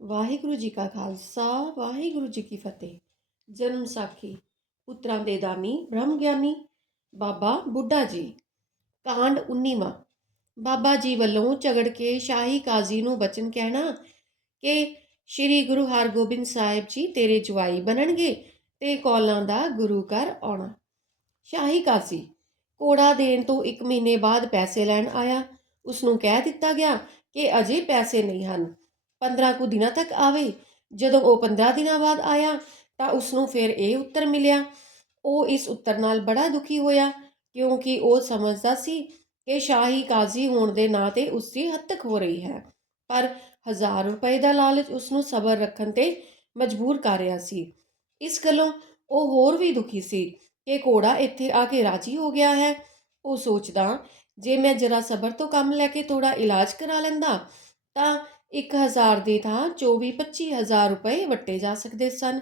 ਵਾਹਿਗੁਰੂ ਜੀ ਕਾ ਖਾਲਸਾ, ਵਾਹਿਗੁਰੂ ਜੀ ਕੀ ਫਤਿਹ। ਜਨਮ ਸਾਖੀ, ਪੁੱਤਰਾਂ ਦੇ ਦਾਨੀ, ਬ੍ਰਹਮ ਗਿਆਨੀ, ਬਾਬਾ ਬੁੱਢਾ ਜੀ। ਕਾਂਡ 19ਵਾਂ ਬਾਬਾ ਜੀ ਵੱਲੋਂ ਝਗੜ ਕੇ ਸ਼ਾਹੀ ਕਾਜ਼ੀ ਨੂੰ ਬਚਨ ਕਹਿਣਾ ਕਿ ਸ੍ਰੀ ਗੁਰੂ ਹਰਗੋਬਿੰਦ ਸਾਹਿਬ ਜੀ ਤੇਰੇ ਜਵਾਈ ਬਣਨਗੇ ਤੇ ਕੌਲਾਂ ਦਾ ਗੁਰੂ ਘਰ ਆਉਣਾ। ਸ਼ਾਹੀ ਕਾਜ਼ੀ ਕੋੜਾ ਦੇਣ ਤੋਂ 1 ਮਹੀਨੇ ਬਾਅਦ ਪੈਸੇ ਲੈਣ ਆਇਆ। ਉਸ ਨੂੰ ਕਹਿ ਦਿੱਤਾ ਗਿਆ ਕਿ ਅਜੇ ਪੈਸੇ ਨਹੀਂ ਹਨ। 15 ਕੁ ਦਿਨਾਂ ਤੱਕ ਆਵੇ। ਜਦੋਂ ਉਹ 15 ਦਿਨਾਂ ਬਾਅਦ ਆਇਆ ਤਾਂ ਉਸ ਨੂੰ ਫਿਰ ਇਹ ਉੱਤਰ ਮਿਲਿਆ। ਉਹ ਇਸ ਉੱਤਰ ਨਾਲ ਬੜਾ ਦੁਖੀ ਹੋਇਆ, ਕਿਉਂਕਿ ਉਹ ਸਮਝਦਾ ਸੀ ਕਿ ਸ਼ਾਹੀ ਕਾਜ਼ੀ ਹੋਣ ਦੇ ਨਾਂ ਤੇ ਉਸ ਦੀ ਹੱਤਕ ਹੋ ਰਹੀ ਹੈ। ਪਰ ਹਜ਼ਾਰ ਰੁਪਏ ਦਾ ਲਾਲਚ ਉਸ ਨੂੰ ਸਬਰ ਰੱਖਣ ਤੇ ਮਜਬੂਰ ਕਰ ਰਿਹਾ ਸੀ। ਇਸ ਗੱਲੋਂ ਉਹ ਹੋਰ ਵੀ ਦੁਖੀ ਸੀ ਕਿ ਘੋੜਾ ਇੱਥੇ ਆ ਕੇ ਰਾਜੀ ਹੋ ਗਿਆ ਹੈ। ਉਹ ਸੋਚਦਾ, ਜੇ ਮੈਂ ਜਰਾ ਸਬਰ ਤੋਂ ਕੰਮ ਲੈ ਕੇ ਥੋੜਾ ਇਲਾਜ ਕਰਾ ਲੈਂਦਾ, ਤਾਂ 1000 ਦੀ ਥਾਂ 24 ਹਜ਼ਾਰ ਰੁਪਏ ਵਟੇ ਜਾ ਸਕਦੇ ਸਨ।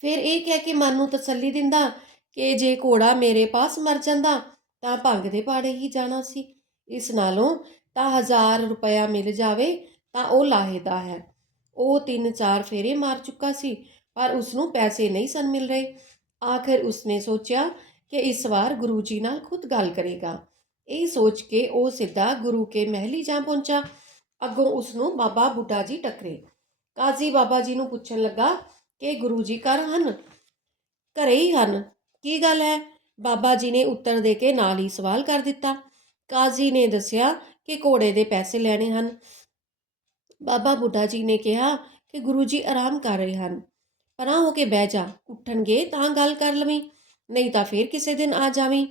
ਫਿਰ ਇਹ ਕਹਿ ਕੇ ਮਨ ਨੂੰ ਤਸੱਲੀ ਦਿੰਦਾ ਕਿ ਜੇ ਘੋੜਾ ਮੇਰੇ ਪਾਸ ਮਰ ਜਾਂਦਾ, ਤਾਂ ਭੰਗ ਦੇ ਪਾੜੇ ਹੀ ਜਾਣਾ ਸੀ। ਇਸ ਨਾਲੋਂ ਤਾਂ 1000 ਰੁਪਇਆ ਮਿਲ ਜਾਵੇ, ਤਾਂ ਉਹ ਲਾਹੇਦਾ ਹੈ। ਉਹ ਤਿੰਨ ਚਾਰ ਫੇਰੇ ਮਾਰ ਚੁੱਕਾ ਸੀ, ਪਰ ਉਸ ਨੂੰ ਪੈਸੇ ਨਹੀਂ ਸਨ ਮਿਲ ਰਹੇ। ਆਖਰ ਉਸਨੇ ਸੋਚਿਆ ਕਿ ਇਸ ਵਾਰ ਗੁਰੂ ਜੀ ਨਾਲ ਖੁਦ ਗੱਲ ਕਰੇਗਾ। ਇਹ ਸੋਚ ਕੇ ਉਹ ਸਿੱਧਾ ਗੁਰੂ ਕੇ ਮਹਿਲੀ ਜਾ ਪਹੁੰਚਾ। ਅੱਗੋਂ ਉਸ ਨੂੰ ਬਾਬਾ ਬੁੱਢਾ ਜੀ ਟੱਕਰੇ। ਕਾਜ਼ੀ ਬਾਬਾ ਜੀ ਨੂੰ ਪੁੱਛਣ ਲੱਗਾ ਕਿ ਗੁਰੂ ਜੀ ਘਰ ਹਨ? ਘਰੇ ਹੀ ਹਨ। ਕੀ ਗੱਲ ਹੈ? ਬਾਬਾ ਜੀ ਨੇ ਉੱਤਰ ਦੇ ਕੇ ਨਾਲ ਹੀ ਸਵਾਲ ਕਰ ਦਿੱਤਾ। ਕਾਜ਼ੀ ਨੇ ਦੱਸਿਆ ਕਿ ਘੋੜੇ ਦੇ ਪੈਸੇ ਲੈਣੇ ਹਨ। ਬਾਬਾ ਬੁੱਢਾ ਜੀ ਨੇ ਕਿਹਾ ਕਿ ਗੁਰੂ ਜੀ ਆਰਾਮ ਕਰ ਰਹੇ ਹਨ। ਪਰਾਂ ਹੋ ਕੇ ਬਹਿ ਜਾ, ਉੱਠਣਗੇ ਤਾਂ ਗੱਲ ਕਰ ਲਵੀਂ, ਨਹੀਂ ਤਾਂ ਫੇਰ ਕਿਸੇ ਦਿਨ ਆ ਜਾਵੀਂ।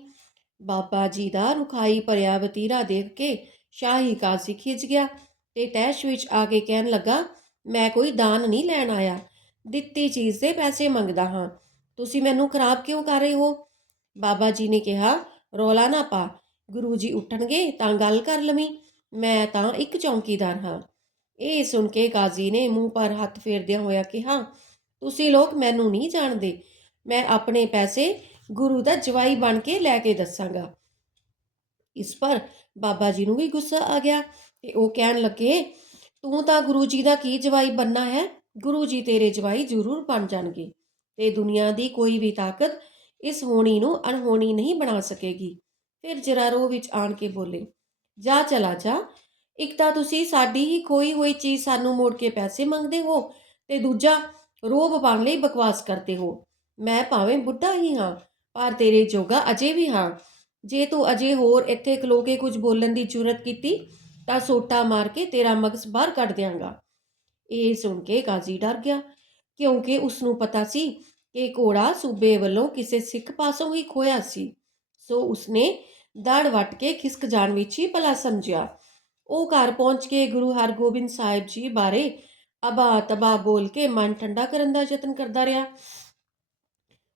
ਬਾਬਾ ਜੀ ਦਾ ਰੁਖਾਈ ਭਰਿਆ ਵਤੀਰਾ ਦੇਖ ਕੇ ਸ਼ਾਹੀ ਕਾਜ਼ੀ ਖਿੱਚ ਗਿਆ। ਤੇ ਤੈਸ਼ ਵਿੱਚ ਆ ਕੇ ਕਹਿਣ ਲੱਗਾ, ਮੈਂ ਕੋਈ ਦਾਨ ਨਹੀਂ ਲੈਣ ਆਇਆ। ਦਿੱਤੀ ਚੀਜ਼ ਦੇ ਪੈਸੇ ਮੰਗਦਾ ਹਾਂ। ਤੁਸੀਂ ਮੈਨੂੰ ਖਰਾਬ ਕਿਉਂ ਕਰ ਰਹੇ ਹੋ? ਬਾਬਾ ਜੀ ਨੇ ਕਿਹਾ, ਰੋਲਾ ਨਾ ਪਾ। ਗੁਰੂ ਜੀ ਉੱਠਣਗੇ ਤਾਂ ਗੱਲ ਕਰ ਲਵੀਂ। ਮੈਂ ਤਾਂ ਇੱਕ ਚੌਂਕੀਦਾਰ ਹਾਂ। ਇਹ ਸੁਣ ਕੇ ਕਾਜ਼ੀ ਨੇ ਮੂੰਹ ਪਰ ਹੱਥ ਫੇਰਦਿਆਂ ਹੋਇਆ ਕਿਹਾ, ਤੁਸੀਂ ਲੋਕ ਮੈਨੂੰ ਨਹੀਂ ਜਾਣਦੇ। ਮੈਂ ਆਪਣੇ ਪੈਸੇ ਗੁਰੂ ਦਾ ਜਵਾਈ ਬਣ ਕੇ ਲੈ ਕੇ ਦੱਸਾਂਗਾ। ਇਸ ਪਰ ਬਾਬਾ ਜੀ ਨੂੰ ਵੀ ਗੁੱਸਾ ਆ ਗਿਆ ਤੇ ਉਹ ਕਹਿਣ ਲੱਗੇ, ਤੂੰ ਤਾਂ ਗੁਰੂ ਜੀ ਦਾ ਕੀ ਜਵਾਈ ਬੰਨਾ ਹੈ? ਗੁਰੂ ਜੀ ਤੇਰੇ ਜਵਾਈ ਜ਼ਰੂਰ ਬਣ ਜਾਣਗੇ ਤੇ ਦੁਨੀਆ ਦੀ ਕੋਈ ਵੀ ਤਾਕਤ ਇਸ ਹੋਣੀ ਨੂੰ ਅਣਹੋਣੀ ਨਹੀਂ ਬਣਾ ਸਕੇਗੀ। ਫਿਰ ਜਰਾ ਜਰਾਰੋ ਵਿੱਚ ਆਣ ਕੇ ਬੋਲੇ, ਜਾ ਚਲਾ ਜਾ, ਇੱਕ ਤਾਂ ਤੁਸੀਂ ਸਾਡੀ ਹੀ ਖੋਈ ਹੋਈ ਚੀਜ਼ ਸਾਨੂੰ ਮੋੜ ਕੇ ਪੈਸੇ ਮੰਗਦੇ ਹੋ ਤੇ ਦੂਜਾ ਰੋਬ ਪਾਉਣ ਲਈ ਬਕਵਾਸ ਕਰਦੇ ਹੋ। ਮੈਂ ਭਾਵੇਂ ਬੁੱਢਾ ਹੀ ਹਾਂ, ਪਰ ਤੇਰੇ ਜੋਗਾ ਅਜੇ ਵੀ ਹਾਂ। ਜੇ ਤੂੰ ਅਜੇ ਹੋਰ ਇੱਥੇ ਖਲੋ ਕੇ ਕੁਝ ਬੋਲਣ ਦੀ ਜੁਰਤ ਕੀਤੀ, ਤਾਂ ਸੋਟਾ ਮਾਰ ਕੇ ਤੇਰਾ ਮਗਜ਼ ਬਾਹਰ ਕੱਢ ਦਿਆਂਗਾ। ਇਹ ਸੁਣ ਕੇ ਕਾਜ਼ੀ ਡਰ ਗਿਆ, ਕਿਉਂਕਿ ਉਸ ਨੂੰ ਪਤਾ ਸੀ ਕਿ ਘੋੜਾ ਸੂਬੇ ਵੱਲੋਂ ਕਿਸੇ ਸਿੱਖ ਪਾਸੋਂ ਹੀ ਖੋਇਆ ਸੀ। ਸੋ ਉਸਨੇ ਦਾੜ ਵੱਟ ਕੇ ਖਿਸਕ ਜਾਣ ਵਿੱਚ ਹੀ ਭਲਾ ਸਮਝਿਆ। ਉਹ ਘਰ ਪਹੁੰਚ ਕੇ ਗੁਰੂ ਹਰਗੋਬਿੰਦ ਸਾਹਿਬ ਜੀ ਬਾਰੇ ਅਬਾ ਤਬਾ ਬੋਲ ਕੇ ਮਨ ਠੰਡਾ ਕਰਨ ਦਾ ਯਤਨ ਕਰਦਾ ਰਿਹਾ।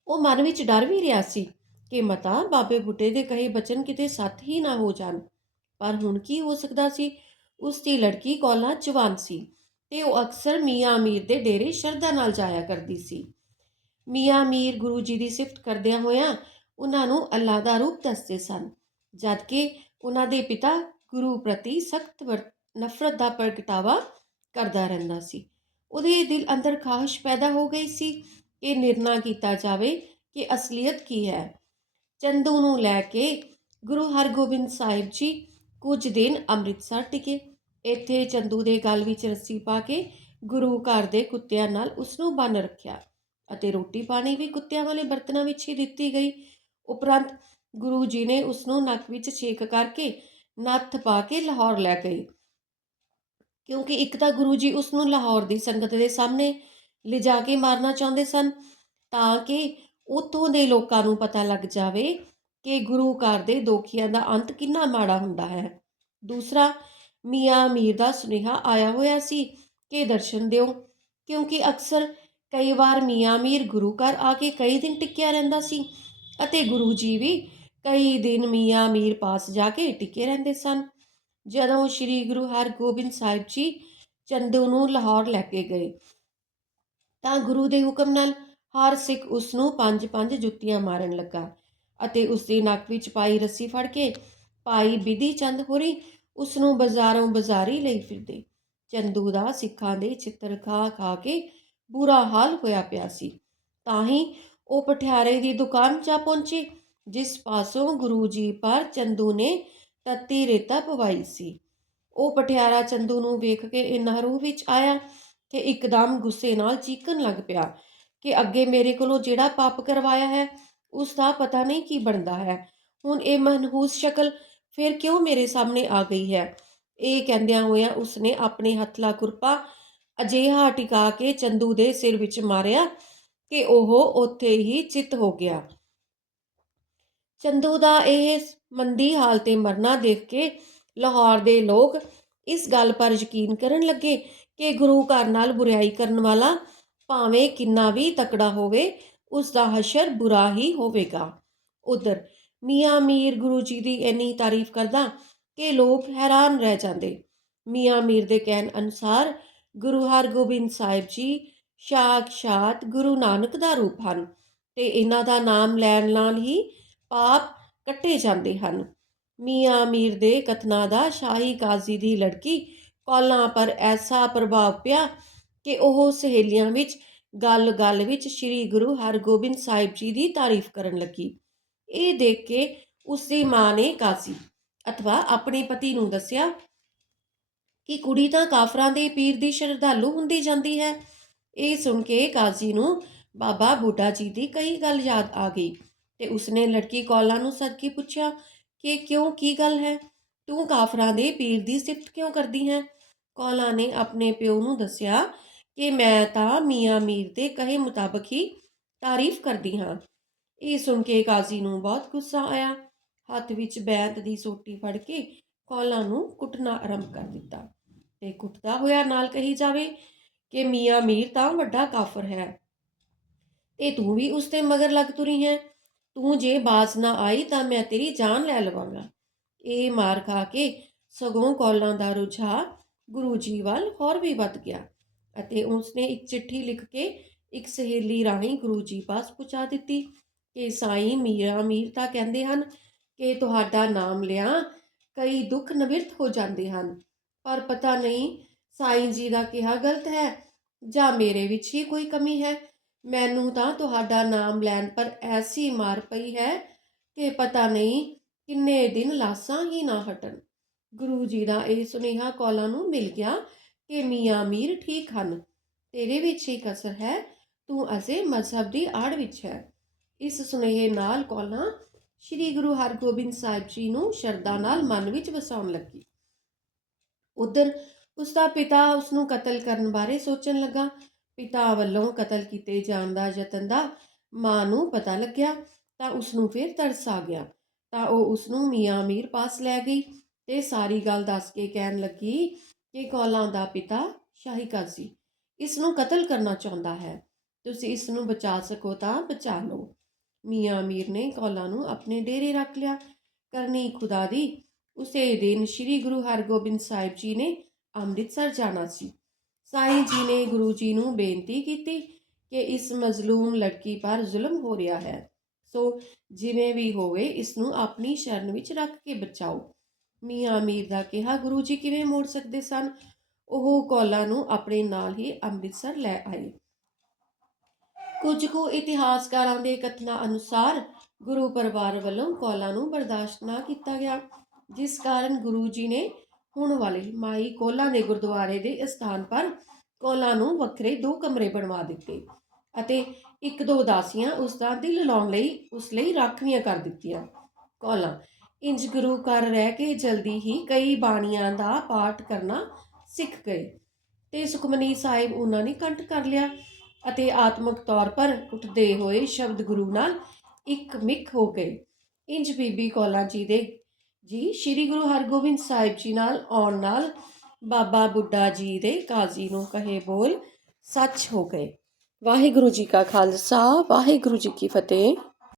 ਉਹ ਮਨ ਵਿੱਚ ਡਰ ਵੀ ਰਿਹਾ ਸੀ ਕਿ ਮਤਾ, ਬਾਬੇ ਬੁੱਢੇ ਦੇ ਕਹੇ ਬਚਨ ਕਿਤੇ ਸੱਤ ਹੀ ਨਾ ਹੋ ਜਾਣ। ਪਰ ਹੁਣ ਕੀ ਹੋ ਸਕਦਾ ਸੀ? ਉਸ ਦੀ ਲੜਕੀ ਕੌਲਾ ਜਵਾਨ ਸੀ ਤੇ ਉਹ ਅਕਸਰ ਮੀਆਂ ਅਮੀਰ ਦੇ ਡੇਰੇ ਸ਼ਰਧਾ ਨਾਲ ਜਾਇਆ ਕਰਦੀ ਸੀ। ਮੀਆਂ ਅਮੀਰ ਗੁਰੂ ਜੀ ਦੀ ਸਿਫਤ ਕਰਦਿਆਂ ਹੋਇਆਂ ਉਹਨਾਂ ਨੂੰ ਅੱਲਾ ਦਾ ਰੂਪ ਦੱਸਦੇ ਸਨ ਜਦਕਿ ਉਹਨਾਂ ਦੇ ਪਿਤਾ ਗੁਰੂ ਪ੍ਰਤੀ ਸਖਤ ਨਫ਼ਰਤ ਦਾ ਪ੍ਰਗਟਾਵਾ ਕਰਦਾ ਰਹਿੰਦਾ ਸੀ। ਉਹਦੇ ਦਿਲ ਅੰਦਰ ਖਾਹਿਸ਼ ਪੈਦਾ ਹੋ ਗਈ ਸੀ ਕਿ ਨਿਰਣਾ ਕੀਤਾ ਜਾਵੇ ਕਿ ਅਸਲੀਅਤ ਕੀ ਹੈ। ਚੰਦੂ ਨੂੰ ਲੈ ਕੇ ਗੁਰੂ ਹਰਗੋਬਿੰਦ ਸਾਹਿਬ ਜੀ ਕੁਝ ਦਿਨ ਅੰਮ੍ਰਿਤਸਰ ਟਿਕੇ। ਇੱਥੇ ਚੰਦੂ ਦੇ ਗਲ ਵਿੱਚ ਰੱਸੀ ਪਾ ਕੇ ਗੁਰੂ ਘਰ ਦੇ ਕੁੱਤਿਆਂ ਨਾਲ ਉਸ ਨੂੰ ਬੰਨ ਰੱਖਿਆ ਅਤੇ ਰੋਟੀ ਪਾਣੀ ਵੀ ਕੁੱਤਿਆਂ ਵਾਲੇ ਬਰਤਨਾਂ ਵਿੱਚ ਹੀ ਦਿੱਤੀ ਗਈ। ਉਪਰੰਤ ਗੁਰੂ ਜੀ ਨੇ ਉਸ ਨੂੰ ਨੱਕ ਵਿੱਚ ਛੇਕ ਕਰਕੇ ਨੱਥ ਪਾ ਕੇ ਲਾਹੌਰ ਲੈ ਗਏ। ਕਿਉਂਕਿ ਇੱਕ ਤਾਂ ਗੁਰੂ ਜੀ ਉਸ ਨੂੰ ਲਾਹੌਰ ਦੀ ਸੰਗਤ ਦੇ ਸਾਹਮਣੇ ਲਿਜਾ ਕੇ ਮਾਰਨਾ ਚਾਹੁੰਦੇ ਸਨ ਤਾਂ ਕਿ ਉਤੋਂ ਦੇ ਲੋਕਾਂ ਨੂੰ ਪਤਾ ਲੱਗ ਜਾਵੇ ਕਿ ਗੁਰੂ ਘਰ ਦੇ ਦੋਖੀਆਂ ਦਾ ਅੰਤ ਕਿੰਨਾ ਮਾੜਾ ਹੁੰਦਾ ਹੈ। ਦੂਸਰਾ, ਮੀਆਂ ਮੀਰ ਦਾ ਸੁਨੇਹਾ ਆਇਆ ਹੋਇਆ ਸੀ ਕਿ ਦਰਸ਼ਨ ਦਿਓ, ਕਿਉਂਕਿ ਅਕਸਰ ਕਈ ਵਾਰ ਮੀਆਂ ਮੀਰ ਗੁਰੂ ਘਰ ਆ ਕੇ ਕਈ ਦਿਨ ਟਿਕਿਆ ਰਹਿੰਦਾ ਸੀ ਅਤੇ ਗੁਰੂ ਜੀ ਵੀ ਕਈ ਦਿਨ ਮੀਆਂ ਮੀਰ ਪਾਸ ਜਾ ਕੇ ਟਿਕੇ ਰਹਿੰਦੇ ਸਨ। ਜਦੋਂ ਸ੍ਰੀ ਗੁਰੂ ਹਰਗੋਬਿੰਦ ਸਾਹਿਬ ਜੀ ਚੰਦੂ ਨੂੰ ਲਾਹੌਰ ਲੈ ਕੇ ਗਏ, ਤਾਂ ਗੁਰੂ ਦੇ ਹੁਕਮ ਨਾਲ ਹਰ ਸਿੱਖ ਉਸ ਨੂੰ ਪੰਜ ਪੰਜ ਜੁੱਤੀਆਂ ਮਾਰਨ ਲੱਗਾ ਅਤੇ ਉਸ ਦੀ ਨੱਕ ਵਿੱਚ ਪਾਈ ਰੱਸੀ ਫੜ ਕੇ ਭਾਈ ਬਿਧੀ ਚੰਦ ਹੋਰੀ ਉਸ ਨੂੰ ਬਾਜ਼ਾਰੋਂ ਬਾਜ਼ਾਰੀ ਲਈ ਫਿਰਦੇ। ਚੰਦੂ ਦਾ ਸਿੱਖਾਂ ਦੇ ਚਿੱਤਰ ਖਾ ਖਾ ਕੇ ਬੁਰਾ ਹਾਲ ਹੋਇਆ ਪਿਆ ਸੀ। ਤਾਂ ਹੀ ਉਹ ਪਠਿਆਰੇ ਦੀ ਦੁਕਾਨ 'ਚ ਪਹੁੰਚੇ, ਜਿਸ ਪਾਸੋਂ ਗੁਰੂ ਜੀ ਪਰ ਚੰਦੂ ਨੇ ਤੱਤੀ ਰੇਤਾ ਪਵਾਈ ਸੀ। ਉਹ ਪਠਿਆਰਾ ਚੰਦੂ ਨੂੰ ਵੇਖ ਕੇ ਇੰਨਾ ਰੂਹ ਵਿੱਚ ਆਇਆ ਕਿ ਇੱਕਦਮ ਗੁੱਸੇ ਨਾਲ ਚੀਕਣ ਲੱਗ ਪਿਆ। ਕਿ ਅੱਗੇ ਮੇਰੇ ਕੋਲੋਂ ਜਿਹੜਾ ਪਾਪ ਕਰਵਾਇਆ ਹੈ, ਉਸ ਦਾ ਪਤਾ ਨਹੀਂ ਕੀ ਬਣਦਾ ਹੈ। ਹੁਣ ਇਹ ਮਨਹੂਸ ਸ਼ਕਲ ਫਿਰ ਕਿਉਂ ਮੇਰੇ ਸਾਹਮਣੇ ਆ ਗਈ ਹੈ? ਇਹ ਕਹਿੰਦਿਆਂ ਹੋਇਆਂ ਉਸਨੇ ਆਪਣੇ ਹੱਥਲਾ ਕੁਰਪਾ ਅਜਿਹਾ ਟਿਕਾ ਕੇ ਚੰਦੂ ਦੇ ਸਿਰ ਵਿੱਚ ਮਾਰਿਆ ਕਿ ਉਹ ਉੱਥੇ ਹੀ ਚਿੱਤ ਹੋ ਗਿਆ। ਚੰਦੂ ਦਾ ਇਹ ਮੰਦੀ ਹਾਲ ਤੇ ਮਰਨਾ ਦੇਖ ਕੇ ਲਾਹੌਰ ਦੇ ਲੋਕ ਇਸ ਗੱਲ ਪਰ ਯਕੀਨ ਕਰਨ ਲੱਗੇ ਕਿ ਗੁਰੂ ਘਰ ਨਾਲ ਬੁਰਾਈ ਕਰਨ ਵਾਲਾ ਭਾਵੇਂ ਕਿੰਨਾ ਵੀ ਤਕੜਾ ਹੋਵੇ ਉਸ ਦਾ ਹਸ਼ਰ ਬੁਰਾ ਹੀ ਹੋਵੇਗਾ। ਉਧਰ, ਮੀਆਂ ਮੀਰ ਗੁਰੂ ਜੀ ਦੀ ਇੰਨੀ ਤਾਰੀਫ ਕਰਦਾ ਕਿ ਲੋਕ ਹੈਰਾਨ ਰਹਿ ਜਾਂਦੇ। ਮੀਆਂ ਮੀਰ ਦੇ ਕਹਿਣ ਅਨੁਸਾਰ ਗੁਰੂ ਹਰਗੋਬਿੰਦ ਸਾਹਿਬ ਜੀ ਸਾਖਸ਼ਾਤ ਗੁਰੂ ਨਾਨਕ ਦਾ ਰੂਪ ਹਨ ਤੇ ਇਹਨਾਂ ਦਾ ਨਾਮ ਲੈਣ ਨਾਲ ਹੀ ਪਾਪ ਕੱਟੇ ਜਾਂਦੇ ਹਨ। ਮੀਆਂ ਮੀਰ ਦੇ ਕਥਨਾਂ ਦਾ ਸ਼ਾਹੀ ਕਾਜ਼ੀ ਦੀ ਲੜਕੀ ਕੌਲਾਂ ਪਰ ਐਸਾ ਪ੍ਰਭਾਵ ਪਿਆ ਕਿ ਉਹ ਸਹੇਲੀਆਂ ਵਿੱਚ, ਗੱਲ-ਗੱਲ ਵਿੱਚ ਸ੍ਰੀ ਗੁਰੂ ਹਰਗੋਬਿੰਦ ਸਾਹਿਬ ਜੀ ਦੀ ਤਾਰੀਫ ਕਰਨ ਲੱਗੀ। ਇਹ ਦੇਖ ਕੇ ਉਸ ਦੀ ਮਾਂ ਨੇ ਕਾਜ਼ੀ ਅਥਵਾ ਆਪਣੇ ਪਤੀ ਨੂੰ ਦੱਸਿਆ ਕਿ ਕੁੜੀ ਤਾਂ ਕਾਫਰਾਂ ਦੇ ਪੀਰ ਦੀ ਸ਼ਰਧਾਲੂ ਹੁੰਦੀ ਜਾਂਦੀ ਹੈ। ਇਹ ਸੁਣ ਕੇ ਕਾਜ਼ੀ ਨੂੰ ਬਾਬਾ ਬੁੱਢਾ ਜੀ ਦੀ ਕਈ ਗੱਲ ਯਾਦ ਆ ਗਈ ਤੇ ਉਸਨੇ ਲੜਕੀ ਕੌਲਾ ਨੂੰ ਸੱਦ ਕੇ ਪੁੱਛਿਆ ਕਿ ਕਿਉਂ, ਕੀ ਗੱਲ ਹੈ? ਤੂੰ ਕਾਫਰਾਂ ਦੇ ਪੀਰ ਦੀ ਸਿਫਤ ਕਿਉਂ ਕਰਦੀ ਹੈ? ਕੌਲਾ ਨੇ ਆਪਣੇ ਪਿਓ ਨੂੰ ਦੱਸਿਆ ਕਿ ਮੈਂ ਤਾਂ ਮੀਆਂ ਮੀਰ ਦੇ ਕਹੇ ਮੁਤਾਬਕ ਹੀ ਤਾਰੀਫ ਕਰਦੀ ਹਾਂ। ਇਹ ਸੁਣ ਕੇ ਕਾਜ਼ੀ ਨੂੰ ਬਹੁਤ ਗੁੱਸਾ ਆਇਆ। ਹੱਥ ਵਿੱਚ ਬੈਂਤ ਦੀ ਸੋਟੀ ਫੜ ਕੇ ਕੌਲਾਂ ਨੂੰ ਕੁੱਟਣਾ ਆਰੰਭ ਕਰ ਦਿੱਤਾ ਤੇ ਕੁੱਟਦਾ ਹੋਇਆ ਨਾਲ ਕਹੀ ਜਾਵੇ ਕਿ ਮੀਆਂ ਮੀਰ ਤਾਂ ਵੱਡਾ ਕਾਫਰ ਹੈ ਤੇ ਤੂੰ ਵੀ ਉਸ ਤੇ ਮਗਰ ਲੱਗ ਤੁਰੀ ਹੈ। ਤੂੰ ਜੇ ਬਾਜ਼ ਨਾ ਆਈ ਤਾਂ ਮੈਂ ਤੇਰੀ ਜਾਨ ਲੈ ਲਵਾਂਗਾ। ਇਹ ਮਾਰ ਖਾ ਕੇ ਸਗੋਂ ਕੌਲਾਂ ਦਾ ਰੁਝਾ ਗੁਰੂ ਜੀ ਵੱਲ ਹੋਰ ਵੀ ਵੱਧ ਗਿਆ। ਅਤੇ ਉਸਨੇ ਇੱਕ ਚਿੱਠੀ ਲਿਖ ਕੇ ਇੱਕ ਸਹੇਲੀ ਰਾਹੀਂ ਗੁਰੂ ਜੀ ਪਾਸ ਪਹੁੰਚਾ ਦਿੱਤੀ ਕਿ ਸਾਈਂ ਮੀਰਾ ਮੀਰ ਤਾਂ ਕਹਿੰਦੇ ਹਨ ਕਿ ਤੁਹਾਡਾ ਨਾਮ ਲਿਆ, ਕਈ ਦੁੱਖ ਨਿਵਰਤ ਹੋ ਜਾਂਦੇ ਹਨ, ਪਰ ਪਤਾ ਨਹੀਂ ਸਾਈਂ ਜੀ ਦਾ ਕਿਹਾ ਗਲਤ ਹੈ ਜਾਂ ਮੇਰੇ ਵਿੱਚ ਹੀ ਕੋਈ ਕਮੀ ਹੈ। ਮੈਨੂੰ ਤਾਂ ਤੁਹਾਡਾ ਨਾਮ ਲੈਣ ਪਰ ਐਸੀ ਮਾਰ ਪਈ ਹੈ ਕਿ ਪਤਾ ਨਹੀਂ ਕਿੰਨੇ ਦਿਨ ਲਾਸਾਂ ਹੀ ਨਾ ਹਟਣ ਗੁਰੂ ਜੀ ਦਾ ਇਹ ਸੁਨੇਹਾ ਕੌਲਾਂ ਨੂੰ ਮਿਲ ਗਿਆ ਕਿ ਮੀਆਂ ਮੀਰ ਠੀਕ ਹਨ। ਤੇਰੇ ਵਿੱਚ ਹੀ ਕਸਰ ਹੈ, ਤੂੰ ਅਜੇ ਮਜ਼ਹਬ ਦੀ ਆੜ ਵਿੱਚ ਹੈ। ਇਸ ਸੁਨੇਹੇ ਨਾਲ ਕੌਲਾਂ ਸ੍ਰੀ ਗੁਰੂ ਹਰਗੋਬਿੰਦ ਸਾਹਿਬ ਜੀ ਨੂੰ ਸ਼ਰਧਾ ਨਾਲ ਮਨ ਵਿੱਚ ਵਸਾਉਣ ਲੱਗੀ। ਉਧਰ ਉਸ ਦਾ ਪਿਤਾ ਉਸ ਨੂੰ ਕਤਲ ਕਰਨ ਬਾਰੇ ਸੋਚਣ ਲੱਗਾ। ਪਿਤਾ ਵੱਲੋਂ ਕਤਲ ਕੀਤੇ ਜਾਣ ਦਾ ਯਤਨ ਦਾ ਮਾਂ ਨੂੰ ਪਤਾ ਲੱਗਿਆ, ਤਾਂ ਉਸ ਨੂੰ ਫਿਰ ਤਰਸ ਆ ਗਿਆ। ਤਾਂ ਉਹ ਉਸ ਨੂੰ ਮੀਆਂ ਮੀਰ ਪਾਸ ਲੈ ਗਈ ਤੇ ਸਾਰੀ ਗੱਲ ਦੱਸ ਕੇ ਕਹਿਣ ਲੱਗੀ ਕਿ ਕੌਲਾਂ ਦਾ ਪਿਤਾ ਸ਼ਾਹੀ ਕਾਜ਼ੀ ਇਸ ਨੂੰ ਕਤਲ ਕਰਨਾ ਚਾਹੁੰਦਾ ਹੈ। ਤੁਸੀਂ ਇਸ ਨੂੰ ਬਚਾ ਸਕੋ ਤਾਂ ਬਚਾ ਲਓ। ਮੀਆਂ ਮੀਰ ਨੇ ਕੌਲਾਂ ਨੂੰ ਆਪਣੇ ਡੇਰੇ ਰੱਖ ਲਿਆ। ਕਰਨੀ ਖੁਦਾ ਦੀ, ਉਸੇ ਦਿਨ ਸ੍ਰੀ ਗੁਰੂ ਹਰਗੋਬਿੰਦ ਸਾਹਿਬ ਜੀ ਨੇ ਅੰਮ੍ਰਿਤਸਰ ਜਾਣਾ ਸੀ। ਸਾਈਂ ਜੀ ਨੇ ਗੁਰੂ ਜੀ ਨੂੰ ਬੇਨਤੀ ਕੀਤੀ ਕਿ ਇਸ ਮਜ਼ਲੂਮ ਲੜਕੀ ਪਰ ਜ਼ੁਲਮ ਹੋ ਰਿਹਾ ਹੈ। ਸੋ ਜਿਵੇਂ ਵੀ ਹੋਵੇ ਇਸ ਨੂੰ ਆਪਣੀ ਸ਼ਰਨ ਵਿੱਚ ਰੱਖ ਕੇ ਬਚਾਓ। ਮੀਆਂ ਮੀਰ ਦਾ ਕਿਹਾ, ਗੁਰੂ ਜੀ ਕਿਵੇਂ ਮੋੜ ਸਕਦੇ ਸਨ? ਉਹ ਕੌਲਾ ਨੂੰ ਆਪਣੇ ਨਾਲ ਹੀ ਅੰਮ੍ਰਿਤਸਰ ਲੈ ਆਏ। ਕੁਝ ਕੁ ਇਤਿਹਾਸਕਾਰਾਂ ਦੇ ਕਥਨਾਂ ਅਨੁਸਾਰ ਗੁਰੂ ਪਰਿਵਾਰ ਵੱਲੋਂ ਕੌਲਾ ਨੂੰ ਬਰਦਾਸ਼ਤ ਨਾ ਕੀਤਾ ਗਿਆ, ਜਿਸ ਕਾਰਨ ਗੁਰੂ ਜੀ ਨੇ ਹੁਣ ਵਾਲੇ ਮਾਈ ਕੋਲਾ ਦੇ ਗੁਰਦੁਆਰੇ ਦੇ ਸਥਾਨ ਪਰ ਕੋਲਾ ਨੂੰ ਵੱਖਰੇ ਦੋ ਕਮਰੇ ਬਣਵਾ ਦਿੱਤੇ ਅਤੇ ਇੱਕ ਦੋ ਦਾਸੀਆਂ ਉਸ ਦਾ ਦਿਲ ਲਾਉਣ ਲਈ, ਉਸ ਲਈ ਰਾਖਵੀਆਂ ਕਰ ਦਿੱਤੀਆਂ। ਕੋਲਾ ਇੰਜ ਗੁਰੂ ਘਰ ਰਹਿ ਕੇ ਜਲਦੀ ਹੀ ਕਈ ਬਾਣੀਆਂ ਦਾ ਪਾਠ ਕਰਨਾ ਸਿੱਖ ਗਏ ਤੇ ਸੁਖਮਨੀ ਸਾਹਿਬ ਉਹਨਾਂ ਨੇ ਕੰਠ ਕਰ ਲਿਆ ਅਤੇ ਆਤਮਿਕ ਤੌਰ ਪਰ ਉੱਠਦੇ ਹੋਏ ਸ਼ਬਦ ਗੁਰੂ ਨਾਲ ਇੱਕ ਮਿਕ ਹੋ ਗਏ। ਇੰਜ ਬੀਬੀ ਕੋਲਾ ਜੀ ਦੇ ਜੀ ਸ੍ਰੀ ਗੁਰੂ ਹਰਗੋਬਿੰਦ ਸਾਹਿਬ ਜੀ ਨਾਲ ਆਉਣ ਨਾਲ ਬਾਬਾ ਬੁੱਢਾ ਜੀ ਦੇ ਕਾਜ਼ੀ ਨੂੰ ਕਹੇ ਬੋਲ ਸੱਚ ਹੋ ਗਏ। ਵਾਹਿਗੁਰੂ ਜੀ ਕਾ ਖਾਲਸਾ, ਵਾਹਿਗੁਰੂ ਜੀ ਕੀ ਫਤਿਹ।